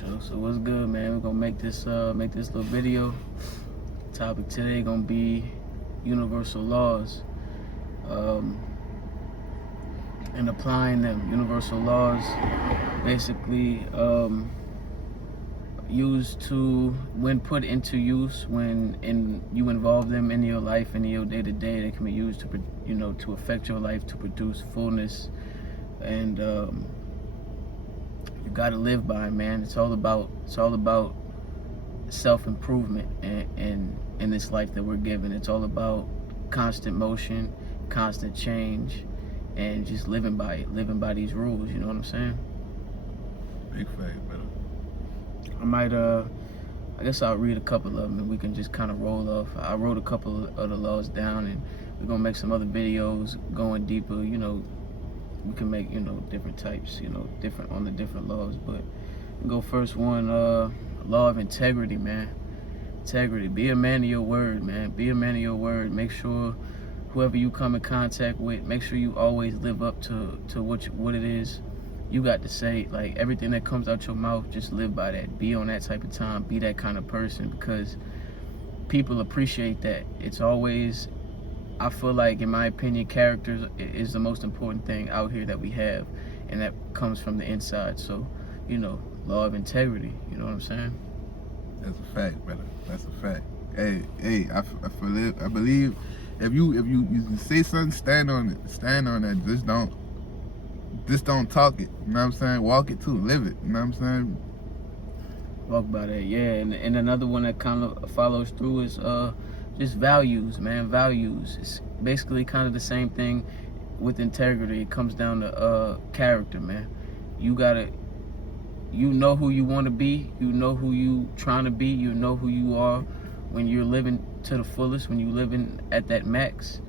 sure. So what's good, man? We're gonna make this little video. Topic today gonna be universal laws, and applying them. Universal laws, basically, used to, when put into use, when you involve them in your life, in your day to day, they can be used to, to affect your life, to produce fullness, and you got to live by it, man. It's all about self-improvement in this life that we're given. It's all about constant motion, constant change, and just living by it, living by these rules. You know what I'm saying? Big fact, brother. I guess I'll read a couple of them and we can just kind of roll off. I wrote a couple of the laws down, and we're gonna make some other videos going deeper. We can make, different types, different on the different laws. But we go first one, law of integrity, man. Integrity. Be a man of your word, man. Be a man of your word. Make sure whoever you come in contact with, make sure you always live up to what it is you got to say. Like, everything that comes out your mouth, just live by that. Be on that type of time. Be that kind of person, because people appreciate that. It's always, I feel like, in my opinion, character is the most important thing out here that we have, and that comes from the inside. So, law of integrity. You know what I'm saying? That's a fact, brother. That's a fact. Hey, I believe if you say something, stand on it. Stand on that. Just don't talk it. You know what I'm saying? Walk it too. Live it. You know what I'm saying? Walk by that, yeah. And another one that kind of follows through is just values, man. Values. It's basically kind of the same thing with integrity. It comes down to character, man. You know who you want to be. You know who you trying to be. You know who you are when you're living to the fullest, when you're living at that max.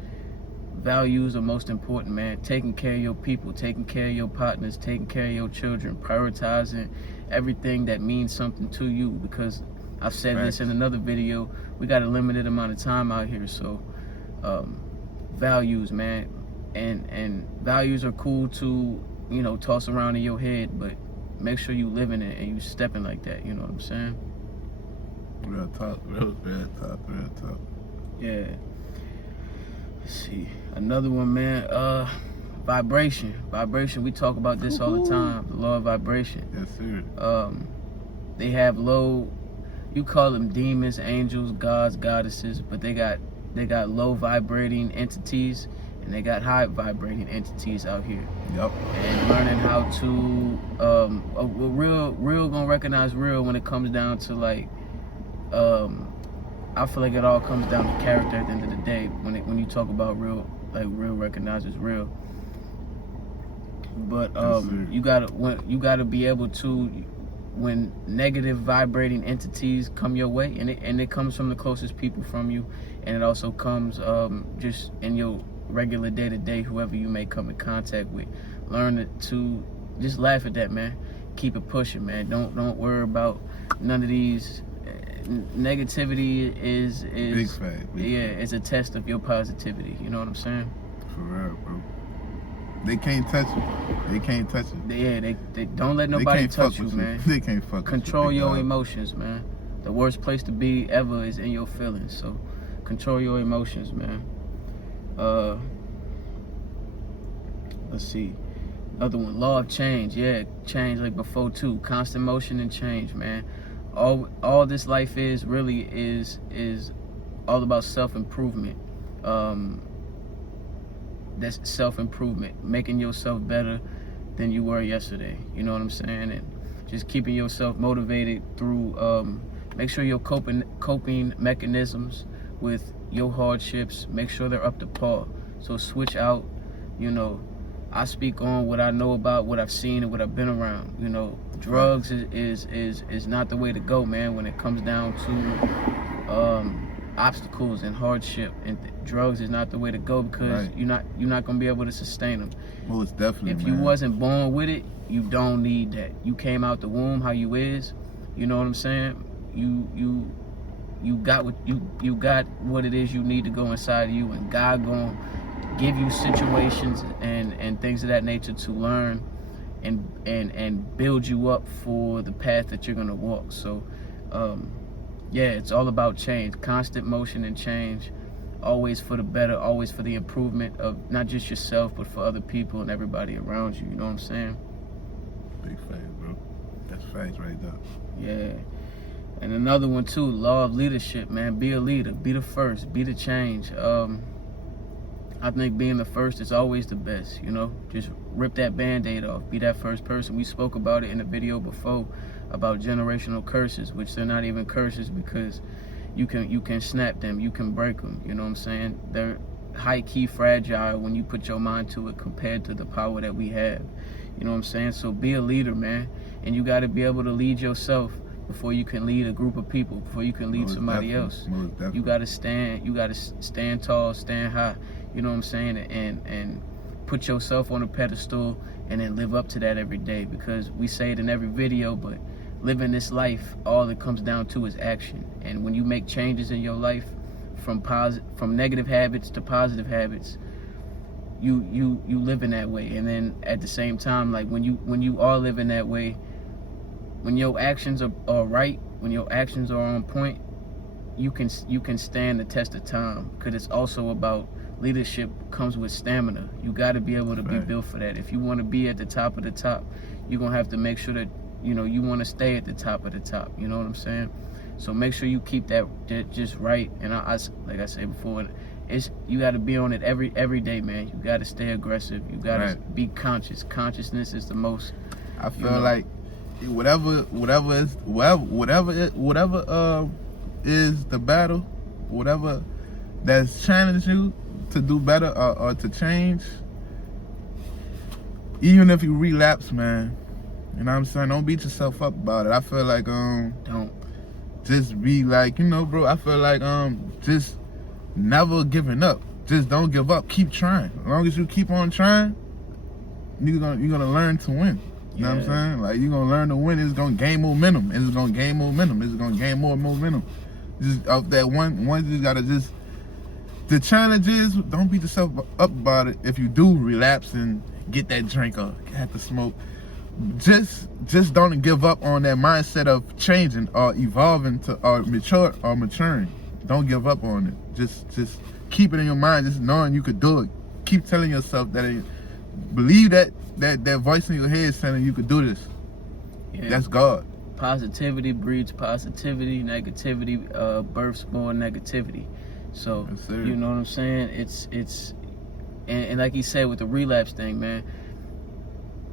Values are most important, man. Taking care of your people, taking care of your partners, taking care of your children, prioritizing everything that means something to you, because I've said this in another video, we got a limited amount of time out here. So values, man, and values are cool to toss around in your head, but make sure you live in it and you stepping like that. You know what I'm saying? Real talk, real talk. Yeah. Let's see, another one, man. Vibration. We talk about this all the time. The law of vibration. Yes, sir. They have low, you call them demons, angels, gods, goddesses, but they got low vibrating entities, and they got high vibrating entities out here. Yep. And learning how to real gonna recognize real when it comes down to, like, I feel like it all comes down to character at the end of the day. When you talk about real, like, real recognizes real. But you gotta be able to, when negative vibrating entities come your way, and it comes from the closest people from you, and it also comes just in your regular day to day, whoever you may come in contact with, learn to just laugh at that, man. Keep it pushing, man. Don't worry about none of these. Negativity is big fact. It's a test of your positivity. You know what I'm saying? For real, bro. They can't touch you. They don't let nobody touch you, man. They can't fuck. Control your emotions, man. The worst place to be ever is in your feelings. So control your emotions, man. Let's see. Another one, law of change. Yeah, change, like before too. Constant motion and change, man. All this life is all about self-improvement. That's self-improvement, making yourself better than you were yesterday. You know what I'm saying? And just keeping yourself motivated through, make sure your coping mechanisms with your hardships, make sure they're up to par. So switch out, I speak on what I know about, what I've seen, and what I've been around. Drugs is not the way to go, man, when it comes down to obstacles and hardship. And drugs is not the way to go, because you're not gonna be able to sustain them. Most definitely. If you wasn't born with it, you don't need that. You came out the womb how you is. You know what I'm saying? You got what it is you need to go inside of you, and God gonna give you situations and things of that nature to learn and build you up for the path that you're gonna walk. So yeah, it's all about change, constant motion and change, always for the better, always for the improvement of not just yourself but for other people and everybody around you. You know what I'm saying? Big facts, bro. That's facts right there. Yeah. And another one too, law of leadership, man. Be a leader, be the first, be the change. I think being the first is always the best, you know. Just rip that band-aid off, be that first person. We spoke about it in the video before about generational curses, which they're not even curses because you can snap them, you can break them, you know what I'm saying? They're high-key fragile when you put your mind to it compared to the power that we have, you know what I'm saying? So be a leader, man, and you got to be able to lead yourself before you can lead a group of people, before you can lead somebody else. You got to stand tall, stand high, you know what I'm saying, and put yourself on a pedestal and then live up to that every day, because we say it in every video, but living this life, all it comes down to is action. And when you make changes in your life from negative habits to positive habits, you live in that way. And then at the same time, like when you are living that way, when your actions are right, when your actions are on point, you can stand the test of time, because it's also about leadership comes with stamina. You got to be able to be built for that. If you want to be at the top of the top, you're going to have to make sure that, you know, you want to stay at the top of the top. You know what I'm saying? So make sure you keep that just right. And I like I said before, you got to be on it every day, man. You got to stay aggressive. You got to be conscious. Consciousness is the most. I feel like whatever is the battle, whatever that's challenged you to do better or to change, even if you relapse, man, you know what I'm saying, don't beat yourself up about it. I feel like don't just be like, you know, bro, I feel like just never giving up. Just don't give up. Keep trying. As long as you keep on trying, you're gonna learn to win. You know what I'm saying? Like, you're gonna learn to win. It's gonna gain momentum. It's gonna gain momentum. It's gonna gain more momentum. Just off that one, you gotta just. The challenge is, don't beat yourself up about it. If you do relapse and get that drink or have to smoke, just don't give up on that mindset of changing or evolving to or maturing. Don't give up on it. Just keep it in your mind. Just knowing you could do it. Keep telling yourself that. Believe that voice in your head saying you could do this. Yeah. That's God. Positivity breeds positivity. Negativity births more negativity. So you know what I'm saying? It's and like he said with the relapse thing, man,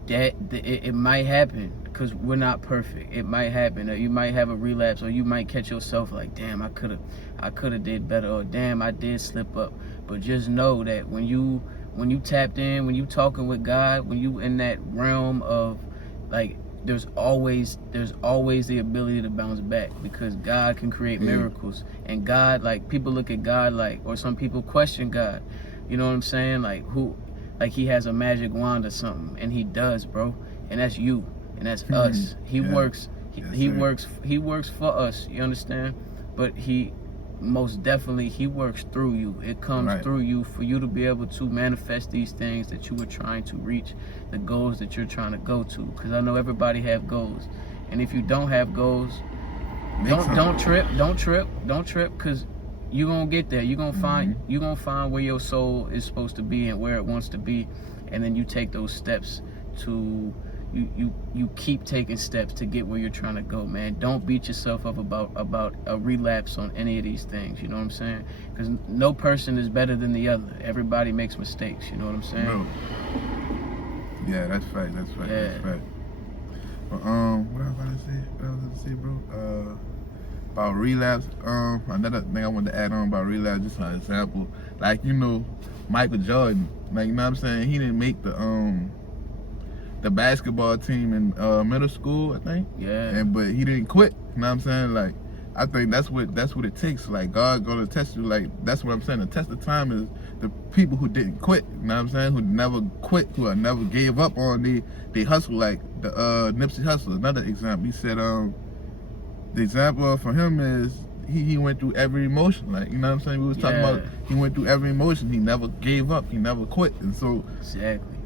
that it might happen because we're not perfect. It might happen. Or you might have a relapse, or you might catch yourself like, damn, I could have did better, or damn, I did slip up. But just know that when you tapped in, when you talking with God, when you in that realm of like, there's always the ability to bounce back, because God can create miracles. And God, like, people look at God like, or some people question God, you know what I'm saying, like he has a magic wand or something, and he does, bro. And that's you, and that's us. He works for us, you understand? But he most definitely works through you. It comes through you for you to be able to manifest these things that you were trying to reach, the goals that you're trying to go to. Because I know everybody have goals, and if you don't have goals, don't trip, because you're gonna get there. You're gonna find where your soul is supposed to be and where it wants to be, and then you take those steps to you keep taking steps to get where you're trying to go, man. Don't beat yourself up about a relapse on any of these things, you know what I'm saying? Because no person is better than the other. Everybody makes mistakes, you know what I'm saying? Bro. Yeah, that's fact. That's fact. What I was about to say, bro? About relapse. Another thing I wanted to add on about relapse, just an example. Like, you know, Michael Jordan. Like, you know what I'm saying? He didn't make the basketball team in middle school, I think. Yeah. But he didn't quit. You know what I'm saying? Like, I think that's what it takes. Like, God gonna test you. Like, that's what I'm saying. The test of time is the people who didn't quit. You know what I'm saying? Who never quit, who never gave up on the hustle. Like the Nipsey Hussle. Another example. He said the example for him is he went through every emotion. Like, you know what I'm saying? We was talking about he went through every emotion. He never gave up. He never quit. And so exactly.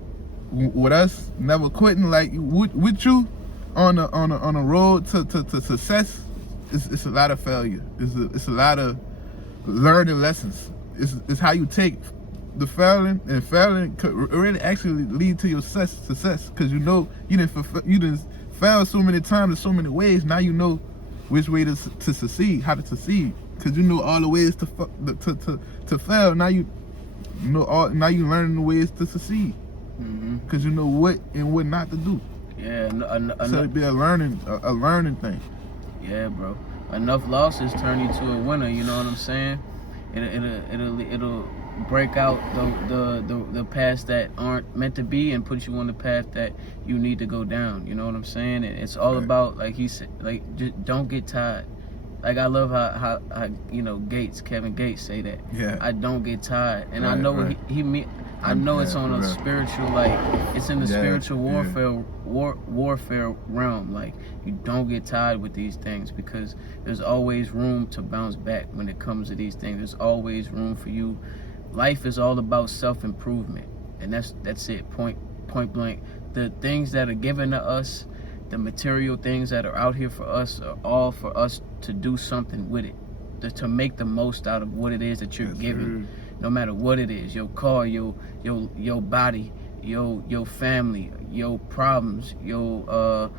with us never quitting, like with you on a road to success, it's a lot of failure. It's a lot of learning lessons. It's how you take the failing, and failing could really actually lead to your success, because you know you didn't fail so many times in so many ways. Now you know which way to succeed, how to succeed, because you know all the ways to fail. Now you know all. Now you learning the ways to succeed, because you know what and what not to do. Yeah, So it'd be a learning thing. Yeah, bro. Enough losses turn you to a winner. You know what I'm saying? It'll break out the paths that aren't meant to be and put you on the path that you need to go down. You know what I'm saying? And it's all about, like he said, like, just don't get tired. Like, I love how you know, Kevin Gates say that. Yeah. I don't get tired, and I Right, know right. what he mean. I know it's on a spiritual, like, it's in the spiritual warfare realm. Like, you don't get tired with these things, because there's always room to bounce back when it comes to these things. There's always room for you. Life is all about self-improvement, and that's it. Point blank. The things that are given to us, the material things that are out here for us, are all for us to do something with it, to make the most out of what it is that you're given. No matter what it is, your car, your body, your family, your problems, your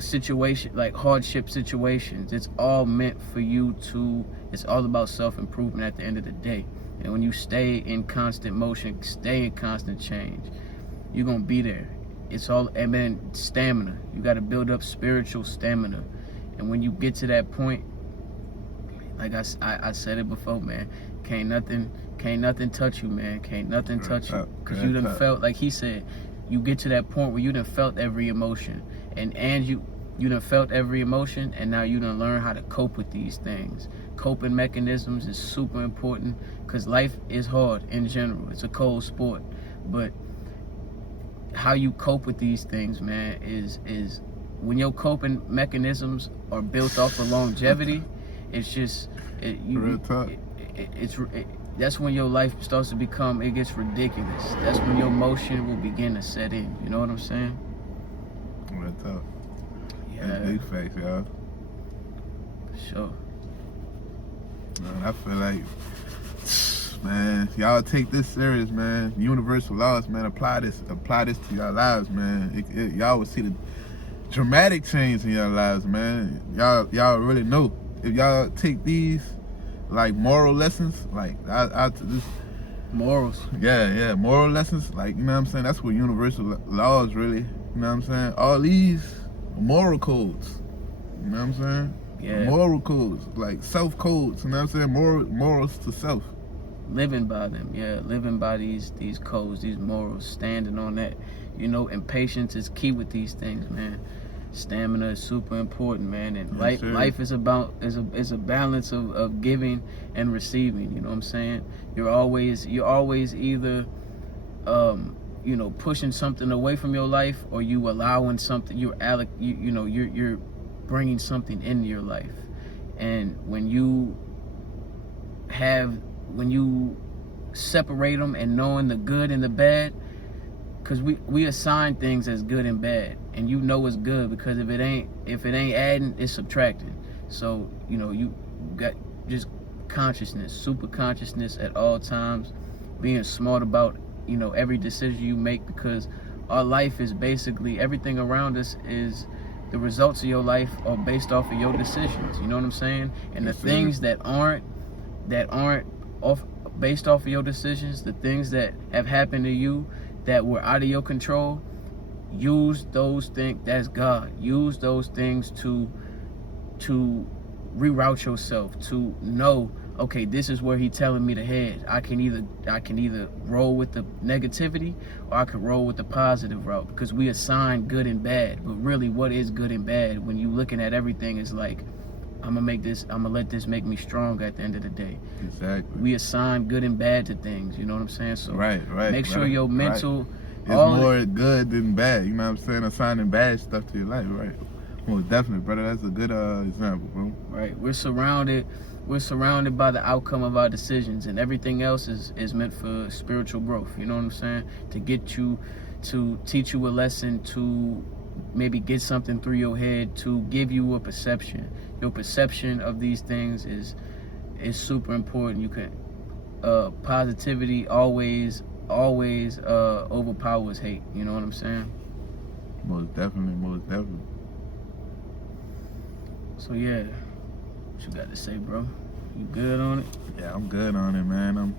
situation, like hardship situations. It's all meant for you to. It's all about self-improvement at the end of the day. And when you stay in constant motion, stay in constant change, you're gonna be there. It's all, and then stamina. You got to build up spiritual stamina, and when you get to that point, like I said it before, man. Can't nothing touch you, man. Can't nothing touch you, because you done felt, like he said, you get to that point where you done felt every emotion, and you done felt every emotion, and now you done learn how to cope with these things. Coping mechanisms is super important, because life is hard in general. It's a cold sport, but how you cope with these things, man, is when your coping mechanisms are built off of longevity. It's just that's when your life starts to become, it gets ridiculous. That's when your motion will begin to set in. You know what I'm saying? Real talk. Yeah. That's big facts, y'all. Sure. Man, I feel like, man, y'all take this serious, man. Universal laws, man. Apply this to your lives, man. Y'all will see the dramatic change in your lives, man. Y'all really know. If y'all take these, like, moral lessons, like, this Morals. Yeah, moral lessons, like, you know what I'm saying? That's what universal laws really, you know what I'm saying? All these moral codes, you know what I'm saying? Yeah. Moral codes, like self codes, you know what I'm saying? Morals to self. Living by them, yeah. Living by these codes, these morals, standing on that. You know, and patience is key with these things, man. Stamina is super important, man. And life is about is a balance of giving and receiving. You know what I'm saying? You're always either you know, pushing something away from your life, or you allowing something. You're bringing something into your life. And when you separate them and knowing the good and the bad, because we assign things as good and bad, and you know it's good, because if it ain't adding, it's subtracting. So, you know, you got just consciousness, super consciousness at all times, being smart about, you know, every decision you make, because our life is basically, everything around us is, the results of your life are based off of your decisions. You know what I'm saying? And the things that aren't based off of your decisions, the things that have happened to you that were out of your control, use those things. That's God. Use those things to reroute yourself, to know, okay, this is where He's telling me to head. I can either roll with the negativity, or I can roll with the positive route, because we assign good and bad. But really, what is good and bad when you looking at everything is like, I'm gonna let this make me strong at the end of the day. Exactly. We assign good and bad to things, you know what I'm saying? So right. Make sure your mental, it's more good than bad, you know what I'm saying? Assigning bad stuff to your life, right? Most definitely, brother. That's a good example, bro. Right. We're surrounded by the outcome of our decisions, and everything else is meant for spiritual growth. You know what I'm saying? To get you to teach you a lesson, to maybe get something through your head, to give you a perception. Your perception of these things is super important. You can positivity always overpowers hate. You know what I'm saying? Most definitely, most definitely. So yeah, what you got to say, bro? You good on it? Yeah, I'm good on it, man. I'm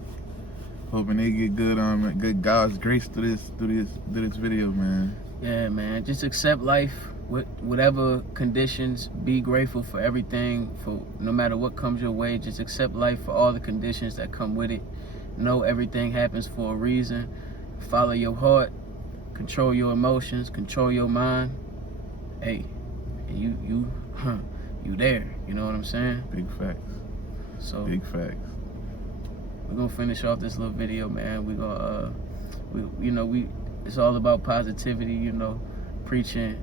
hoping they get good on it. Good God's grace through this video, man. Yeah, man. Just accept life with whatever conditions. Be grateful for everything, for no matter what comes your way. Just accept life for all the conditions that come with it. Know everything happens for a reason. Follow your heart. Control your emotions. Control your mind. Hey, you there. You know what I'm saying? Big facts. So big facts. We're gonna finish off this little video, man. We gonna it's all about positivity, you know, preaching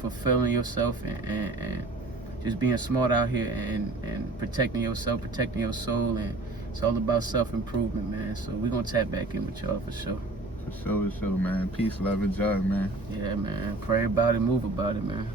fulfilling yourself and just being smart out here and protecting yourself, protecting your soul, and it's all about self-improvement, man. So we're gonna tap back in with y'all for sure. For sure, man. Peace, love, and joy, man. Yeah, man. Pray about it, move about it, man.